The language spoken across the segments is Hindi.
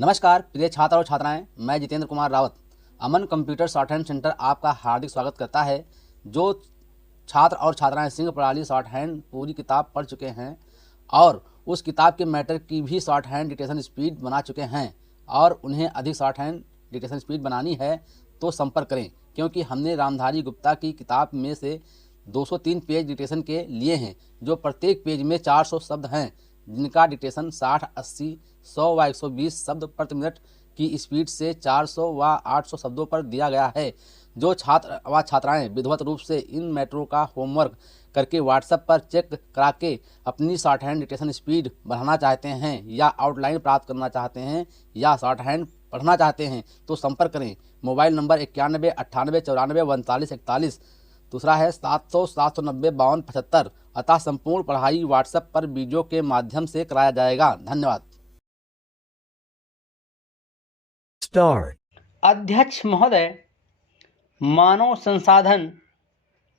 नमस्कार प्रिय छात्र और छात्राएं, मैं जितेंद्र कुमार रावत अमन कंप्यूटर शॉर्ट हैंड सेंटर आपका हार्दिक स्वागत करता है। जो छात्र और छात्राएं सिंह प्रणाली शॉर्ट हैंड पूरी किताब पढ़ चुके हैं और उस किताब के मैटर की भी शॉर्ट हैंड डिक्टेशन स्पीड बना चुके हैं और उन्हें अधिक शॉर्ट हैंड डिक्टेशन स्पीड बनानी है तो संपर्क करें, क्योंकि हमने रामधारी गुप्ता की किताब में से 203 पेज डिक्टेशन के लिए हैं, जो प्रत्येक पेज में 400 शब्द हैं, जिनका डिक्टेशन 60, 80, 100 व 120 शब्द प्रति मिनट की स्पीड से 400 व 800 शब्दों पर दिया गया है। जो छात्र व छात्राएं विधिवत रूप से इन मैटरों का होमवर्क करके व्हाट्सएप पर चेक करा के अपनी शॉर्ट हैंड डिक्टेशन स्पीड बढ़ाना चाहते हैं या आउटलाइन प्राप्त करना चाहते हैं या शॉर्ट हैंड पढ़ना चाहते हैं तो संपर्क करें। Mobile number 91 98 94 39 41। दूसरा है 700 790 52 75। अतः संपूर्ण पढ़ाई व्हाट्सएप पर वीडियो के माध्यम से कराया जाएगा। धन्यवाद। अध्यक्ष महोदय, मानव संसाधन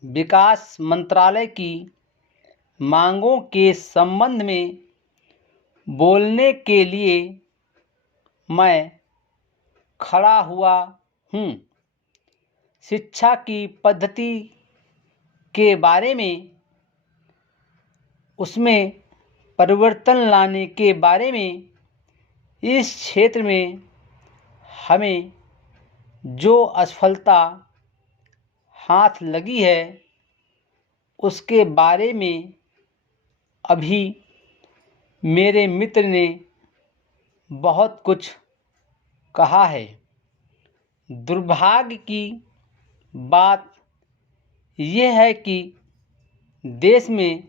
विकास मंत्रालय की मांगों के संबंध में बोलने के लिए मैं खड़ा हुआ हूँ। शिक्षा की पद्धति के बारे में, उसमें परिवर्तन लाने के बारे में, इस क्षेत्र में हमें जो असफलता हाथ लगी है उसके बारे में अभी मेरे मित्र ने बहुत कुछ कहा है। दुर्भाग्य की बात यह है कि देश में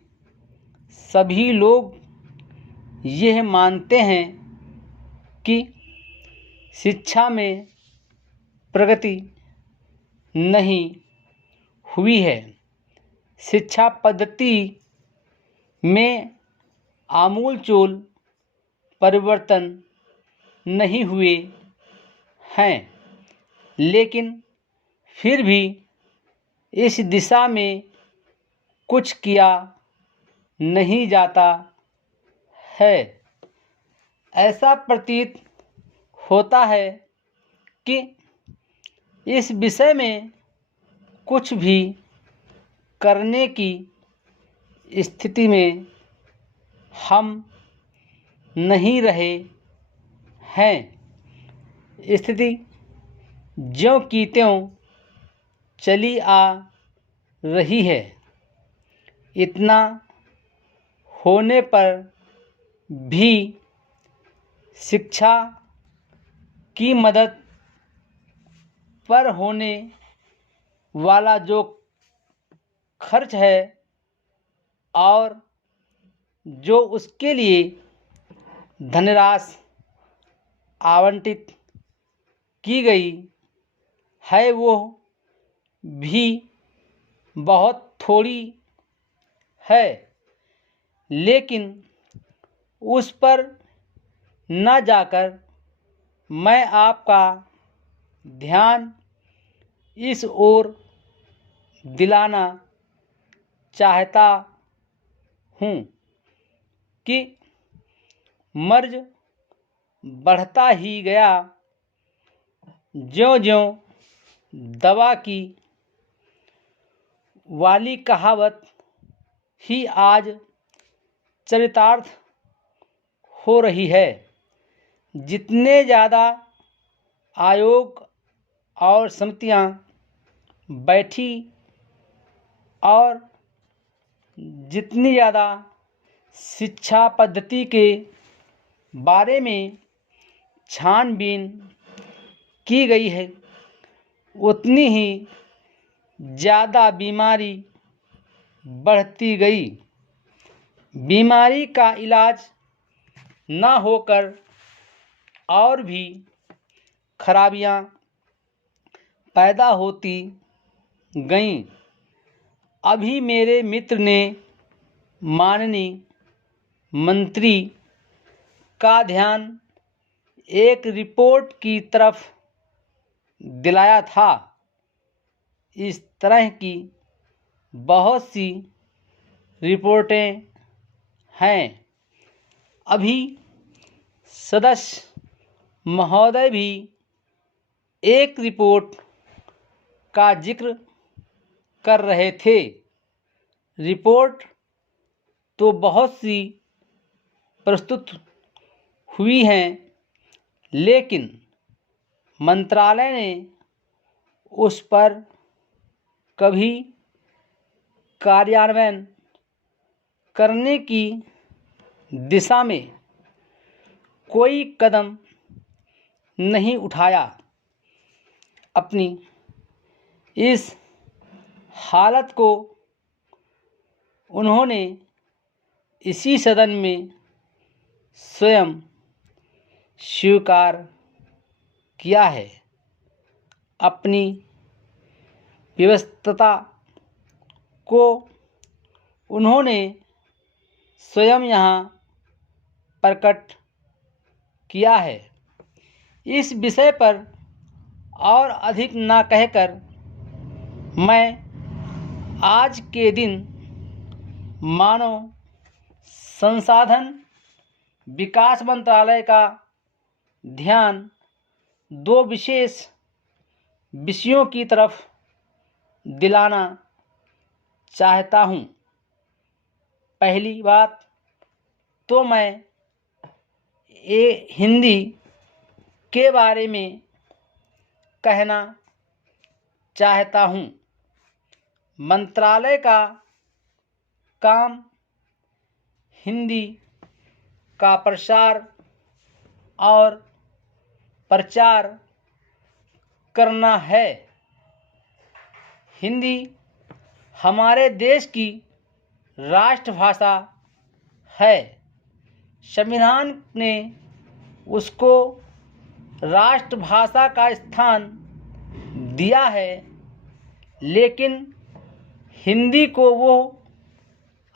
सभी लोग यह मानते हैं कि शिक्षा में प्रगति नहीं हुई है। शिक्षा पद्धति में आमूलचूल परिवर्तन नहीं हुए हैं, लेकिन फिर भी इस दिशा में कुछ किया नहीं जाता है। ऐसा प्रतीत होता है कि इस विषय में कुछ भी करने की स्थिति में हम नहीं रहे हैं। स्थिति ज्यों की त्यों चली आ रही है। इतना होने पर भी शिक्षा की मदद पर होने वाला जो खर्च है और जो उसके लिए धनराशि आवंटित की गई है वो भी बहुत थोड़ी है, लेकिन उस पर न जाकर मैं आपका ध्यान इस ओर दिलाना चाहता हूँ कि मर्ज बढ़ता ही गया, ज्यों-ज्यों दवा की वाली कहावत ही आज चरितार्थ हो रही है। जितने ज़्यादा आयोग और समितियाँ बैठी और जितनी ज़्यादा शिक्षा पद्धति के बारे में छानबीन की गई है, उतनी ही ज़्यादा बीमारी बढ़ती गई। बीमारी का इलाज न होकर और भी खराबियां पैदा होती गईं। अभी मेरे मित्र ने माननीय मंत्री का ध्यान एक रिपोर्ट की तरफ दिलाया था। इस तरह की बहुत सी रिपोर्टें हैं। अभी सदस्य महोदय भी एक रिपोर्ट का जिक्र कर रहे थे। रिपोर्ट तो बहुत सी प्रस्तुत हुई हैं, लेकिन मंत्रालय ने उस पर कभी कार्यान्वयन करने की दिशा में कोई कदम नहीं उठाया। अपनी इस हालत को उन्होंने इसी सदन में स्वयं स्वीकार किया है। अपनी व्यस्तता को उन्होंने स्वयं यहाँ प्रकट किया है। इस विषय पर और अधिक ना कहकर मैं आज के दिन मानव संसाधन विकास मंत्रालय का ध्यान दो विशेष विषयों की तरफ दिलाना चाहता हूँ। पहली बात तो मैं हिंदी के बारे में कहना चाहता हूँ। मंत्रालय का काम हिंदी का प्रसार और प्रचार करना है। हिंदी हमारे देश की राष्ट्रभाषा है। संविधान ने उसको राष्ट्रभाषा का स्थान दिया है, लेकिन हिंदी को वो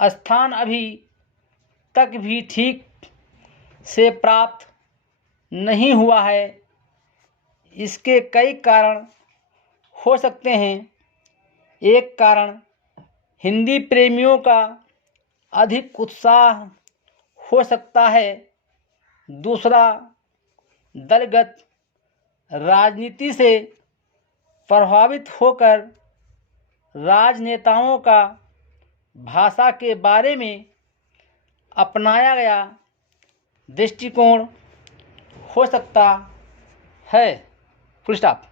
स्थान अभी तक भी ठीक से प्राप्त नहीं हुआ है। इसके कई कारण हो सकते हैं। एक कारण हिंदी प्रेमियों का अधिक उत्साह हो सकता है। दूसरा, दलगत राजनीति से प्रभावित होकर राजनेताओं का भाषा के बारे में अपनाया गया दृष्टिकोण हो सकता है। Full stop.